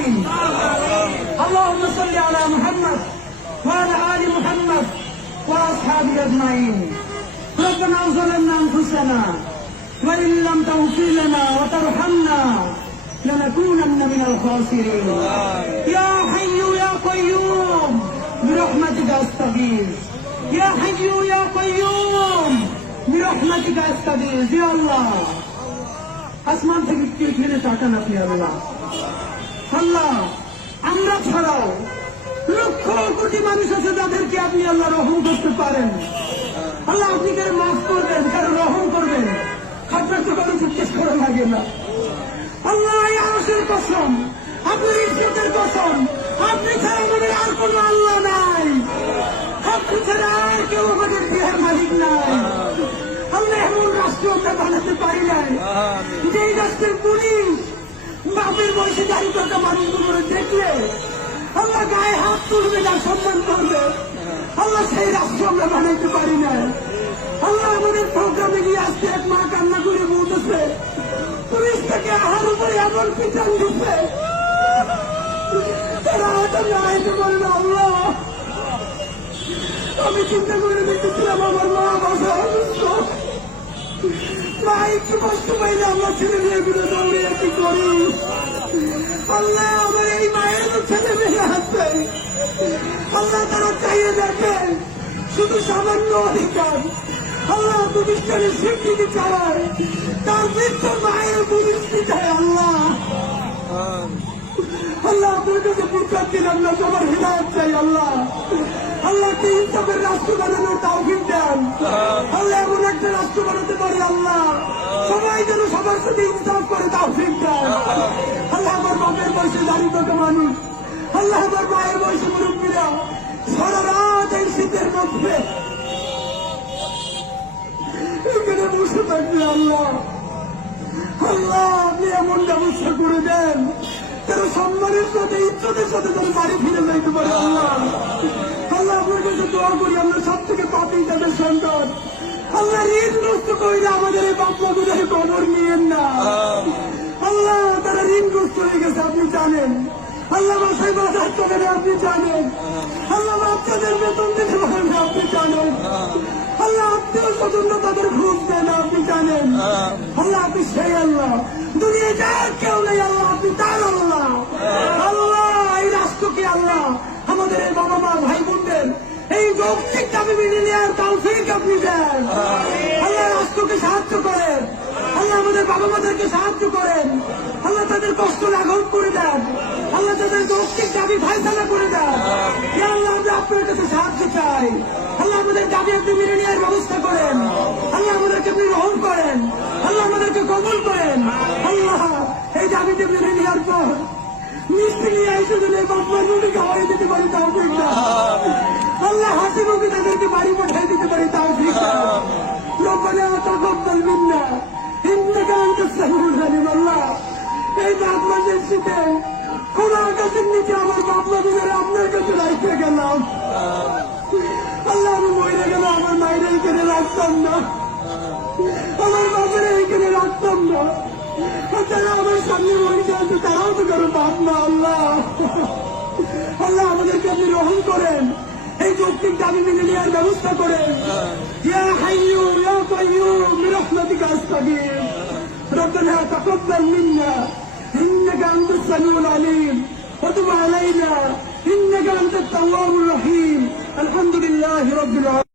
آمين اللهم صل على محمد وعلى آل محمد وأصحابه أجمعين ربنا ظلمنا أنفسنا وإن لم تغفر لنا وترحمنا لنكونن من الخاسرين يا حي يا قيوم برحمتك أستغيث يا حي يا قيوم برحمتك أستغيث يا الله আসমান থেকে ফিরে তাকান আপনি আল্লাহ আল্লাহ আমরা ছাড়াও লক্ষ কোটি মানুষ আছে যাদেরকে আপনি আল্লাহ রহম করতে পারেন আল্লাহ আপনি কারো মাফ করবেন কারো রহম করবেন আপনার তো কারো জিজ্ঞেস করা লাগে না আল্লাহ আরশের কসম আপনার ইজ্জতের কসম আপনি ছাড়া আমাদের আর কোন আল্লাহ নাই আপনি ছাড়া আর কেউ আমাদের দেহের মালিক নাই আল্লাহ এমন রাষ্ট্র আমরা বানাতে পারি নাই যেই রাষ্ট্রের পুলিশ বাপের বয়সে দাঁড়িয়ে থাকা মানুষগুলো দেখলে আল্লাহ গায়ে হাত তুলবে না সম্মান করবে আল্লাহ সেই রাষ্ট্র আমরা বানাইতে পারি না আল্লাহ আমাদের প্রোগ্রামে গিয়ে আসছে এক মা কান্না করে বলতেছে পুলিশ থেকে আহার উপরে এমন পিছন দিচ্ছে তারা হয়তো লড়াইতে পারবে আল্লাহ আমি চিন্তা করে দেখতেছিলাম আমার মা বাসা অসুস্থ মা একটু কষ্ট পাইলে আমরা ছেলে মেয়েগুলো দৌড়িয়ে কি করি আল্লাহ আমার এই মায়ের ছেলে মেয়ে আছে আল্লাহ তারা চাইয়ে দেখেন শুধু সামান্য অধিকার আল্লাহ প্রতিষ্ঠানের স্বীকৃতি চাওয়ায় তার বৃদ্ধ মায়ের পরিস্থিতি চায় আল্লাহ আল্লাহ আপনার কাছে প্রচার দিলাম না সবার হৃদয় চাই আল্লাহ আল্লাহকে ইনসাফের রাষ্ট্র বানানোর তাওফিক দেন আল্লাহ এমন একটা রাষ্ট্র বানাতে পারে আল্লাহ সবাই যেন সবার সাথে ইনসাফ করে তাওফিক দেন আল্লাহ আমার বাপের বয়সে দাঁড়িয়ে থাকা মানুষ আল্লাহ আমার মায়ের বয়সে মুরব্বীরা সারা রাত এই শীতের মধ্যে এখানে বসে থাকবে আল্লাহ আল্লাহ আপনি এমন ব্যবস্থা করে দেন তারা সম্মানের সাথে ইজ্জতের সাথে তারা বাড়ি ফিরে যাইতে পারে আল্লাহ আল্লাহ আপনার কাছে দোয়া করি আমরা সব থেকে পাপি তাদের সন্তান আল্লাহ ঋণগ্রস্ত করিলে আমাদের এই বাপমা গুলোকে কবর নিয়েন না আল্লাহ তারা ঋণগ্রস্ত হয়ে গেছে আপনি জানেন আল্লাহ বাসায় বাজার চলে না আপনি জানেন আল্লাহ বাচ্চাদের বেতন দিতে পারেন না আপনি জানেন আল্লাহ আত্মীয় স্বজনরা তাদের ঘুষ দেন আপনি জানেন আল্লাহ আপনি সেই আল্লাহ দুনিয়া যার কেউ নেই আল্লাহ আপনি তার আল্লাহ আল্লাহ এই রাষ্ট্রকে আল্লাহ আমাদের এই বাবা মা ভাই বোনদের এই যৌক্তিক দাবি মেনে নেওয়ার তৌফিক আপনি দেন আল্লাহ রাষ্ট্রকে সাহায্য করেন আল্লাহ আমাদের বাবা মাদেরকে সাহায্য করেন আল্লাহ তাদের কষ্ট লাঘব করে দেন আল্লাহ তাদের যৌক্তিক দাবি ফায়সালা করে দেন আল্লাহ আমরা আপনার কাছে সাহায্য চাই আল্লাহ আমাদের দাবি আপনি মেনে নেওয়ার ব্যবস্থা করেন আল্লাহ আমাদেরকে আপনি রহম করেন আল্লাহ আমাদেরকে কবুল করেন আল্লাহ এই দাবিতে মেনে নেওয়ার পর মিষ্টি নিয়ে এসে দিলে বাপমার মুখে খাওয়াই দিতে পারি তাও ঠিক না আল্লাহ হাসি মুখে তাদেরকে বাড়ি পাঠাই দিতে পারি তাও ঠিক না রব্বানা তাকাব্বাল মিন্না ইন্নাকা আনতাস সামিউল আলিম আল্লাহ এই বাপমাদের শীতে কোন আকাশের নিচে আমার বাপমাদের আপনার কাছে রাখতে গেলাম আল্লাহ আমি মরে গেল আমার মায়ের এইখানে রাখতাম না আমার বাপের এইখানে রাখতাম না যারা আমার সামনে মরে যাচ্ছে তারাও তো কারো বাপ না আল্লাহ আল্লাহ আমাদেরকে আপনি রহম করেন এই যৌক্তিক দাবি মেনে নেওয়ার ব্যবস্থা করেন ইয়া হাইয়্যু ইয়া কাইয়্যুম বিরহমাতিকা আস্তাগীথ রব্বানা তাকাব্বাল মিন্না ইন্নাকা আনতাস সামিউল আলিম ওয়া তুব আলাইনা ইন্নাকা আনতাত তাওয়াবুর রহিম আলহামদুলিল্লাহি রাব্বিল আলামিন